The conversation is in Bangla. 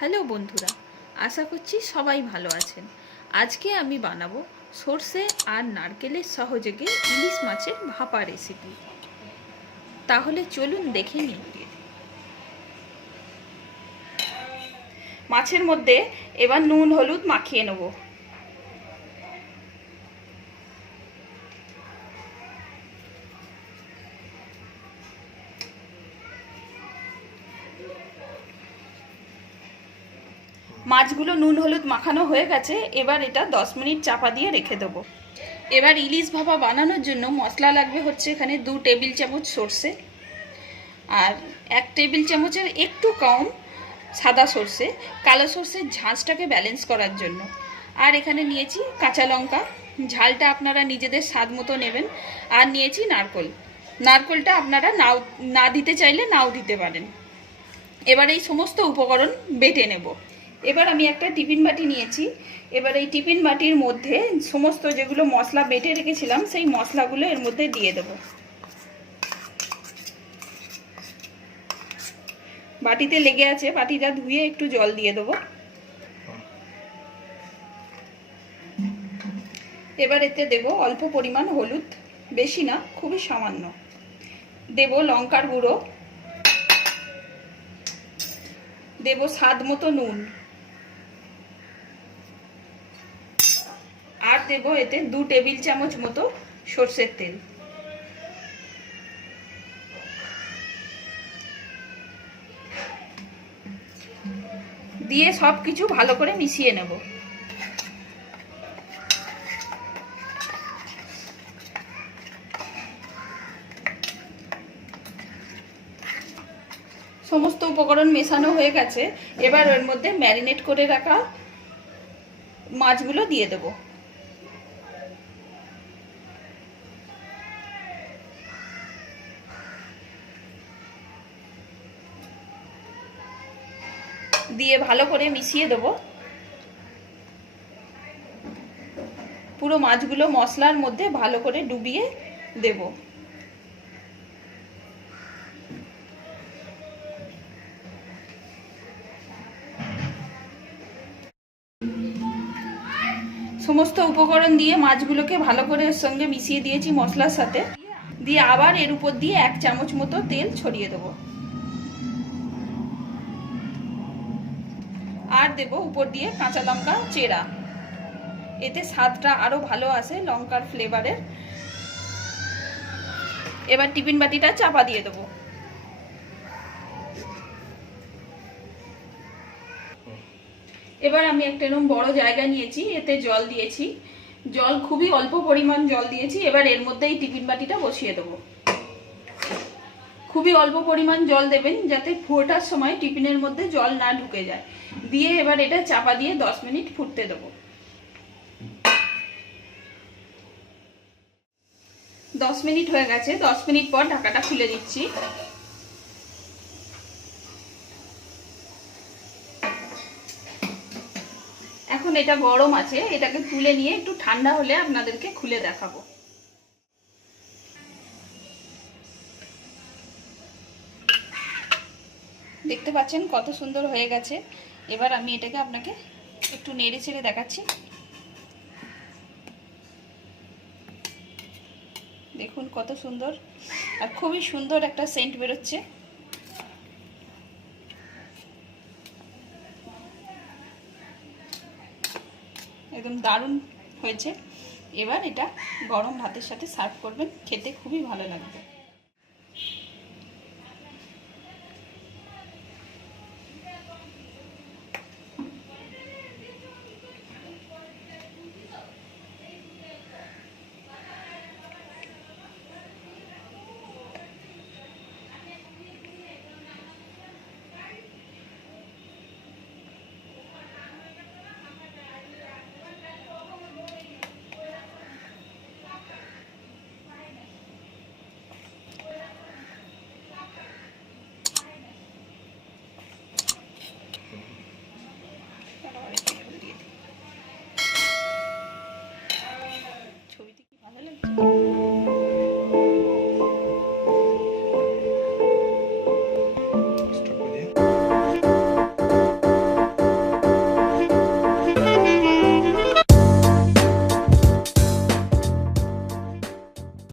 হ্যালো বন্ধুরা, আশা করছি সবাই ভালো আছেন। আজকে আমি বানাবো সর্ষে আর নারকেলের সহযোগে ইলিশ মাছের ভাপা রেসিপি। তাহলে চলুন দেখে নিই। মাছের মধ্যে এবার নুন হলুদ মাখিয়ে নেব। মাছগুলো নুন হলুদ মাখানো হয়ে গেছে, এবার এটা 10 মিনিট চাপা দিয়ে রেখে দেবো। এবার ইলিশ ভাপা বানানোর জন্য মশলা লাগবে হচ্ছে এখানে 2 টেবিল চামচ সর্ষে আর 1 টেবিল চামচের একটু কম সাদা সর্ষে, কালো সর্ষের ঝাঁঝটাকে ব্যালেন্স করার জন্য। আর এখানে নিয়েছি কাঁচা লঙ্কা, ঝালটা আপনারা নিজেদের স্বাদ মতো নেবেন। আর নিয়েছি নারকেলটা আপনারা না দিতে চাইলে নাও দিতে পারেন। এবার এই সমস্ত উপকরণ বেটে নেব। এবার আমি একটা টিফিন বাটি নিয়েছি। এবার এই টিফিন বাটির মধ্যে সমস্ত যেগুলো মশলা বেটে রেখেছিলাম সেই মশলাগুলো এর মধ্যে দিয়ে দেব। বাটিতে লেগে আছে, বাটিটা ধুয়ে একটু জল দিয়ে দেবো। এবার এতে দেব অল্প পরিমাণ হলুদ, বেশি না, খুবই সামান্য। দেব লঙ্কার গুঁড়ো, দেব স্বাদ মতো নুন, আর দেব এতে 2 টেবিল চামচ মতো সরষের তেল। দিয়ে সবকিছু ভালো করে মিশিয়ে নেব। সমস্ত উপকরণ মেশানো হয়ে গেছে। এবার এর মধ্যে ম্যারিনেট করে রাখা মাছগুলো দিয়ে দেব। দিয়ে ভালো করে মিশিয়ে দেব। পুরো মাছগুলো মশলার মধ্যে ভালো করে ডুবিয়ে দেব। সমস্ত উপকরণ দিয়ে মাছগুলোকে ভালো করে এর সঙ্গে মিশিয়ে দিয়েছি মশলার সাথে। দিয়ে আবার এর উপর দিয়ে 1 চামচ মতো তেল ছড়িয়ে দেব। আর দেব উপর দিয়ে কাঁচা লঙ্কা চেরা, এতে স্বাদটা আরো ভালো আসে লঙ্কার ফ্লেভারের। এবার টিফিন বাটিটা চাপা দিয়ে দেবো। এবার আমি একটা এরকম বড় জায়গা নিয়েছি, এতে জল দিয়েছি। জল খুবই অল্প পরিমাণ জল দিয়েছি। এবার এর মধ্যেই টিফিন বাটিটা বসিয়ে দেবো। খুবই অল্প পরিমাণ জল দেবেন যাতে ফোটার সময় টিফিনের মধ্যে জল না ঢুকে যায়। দিয়ে এবার এটা চাপা দিয়ে 10 মিনিট ফুটতে দেবো। 10 মিনিট হয়ে গেছে। 10 মিনিট পর ঢাকাটা খুলে দিচ্ছি। এখন এটা গরম আছে, এটাকে তুলে নিয়ে একটু ঠান্ডা হলে আপনাদেরকে খুলে দেখাবো। দেখতে পাচ্ছেন কত সুন্দর হয়ে গেছে। এবার আমি এটাকে আপনাকে একটু নেড়ে ছেড়ে দেখাচ্ছি। দেখুন কত সুন্দর, আর খুবই সুন্দর একটা সেন্ট বেরোচ্ছে। একদম দারুণ হয়েছে। এবার এটা গরম ভাতের সাথে সার্ভ করবেন, খেতে খুবই ভালো লাগবে।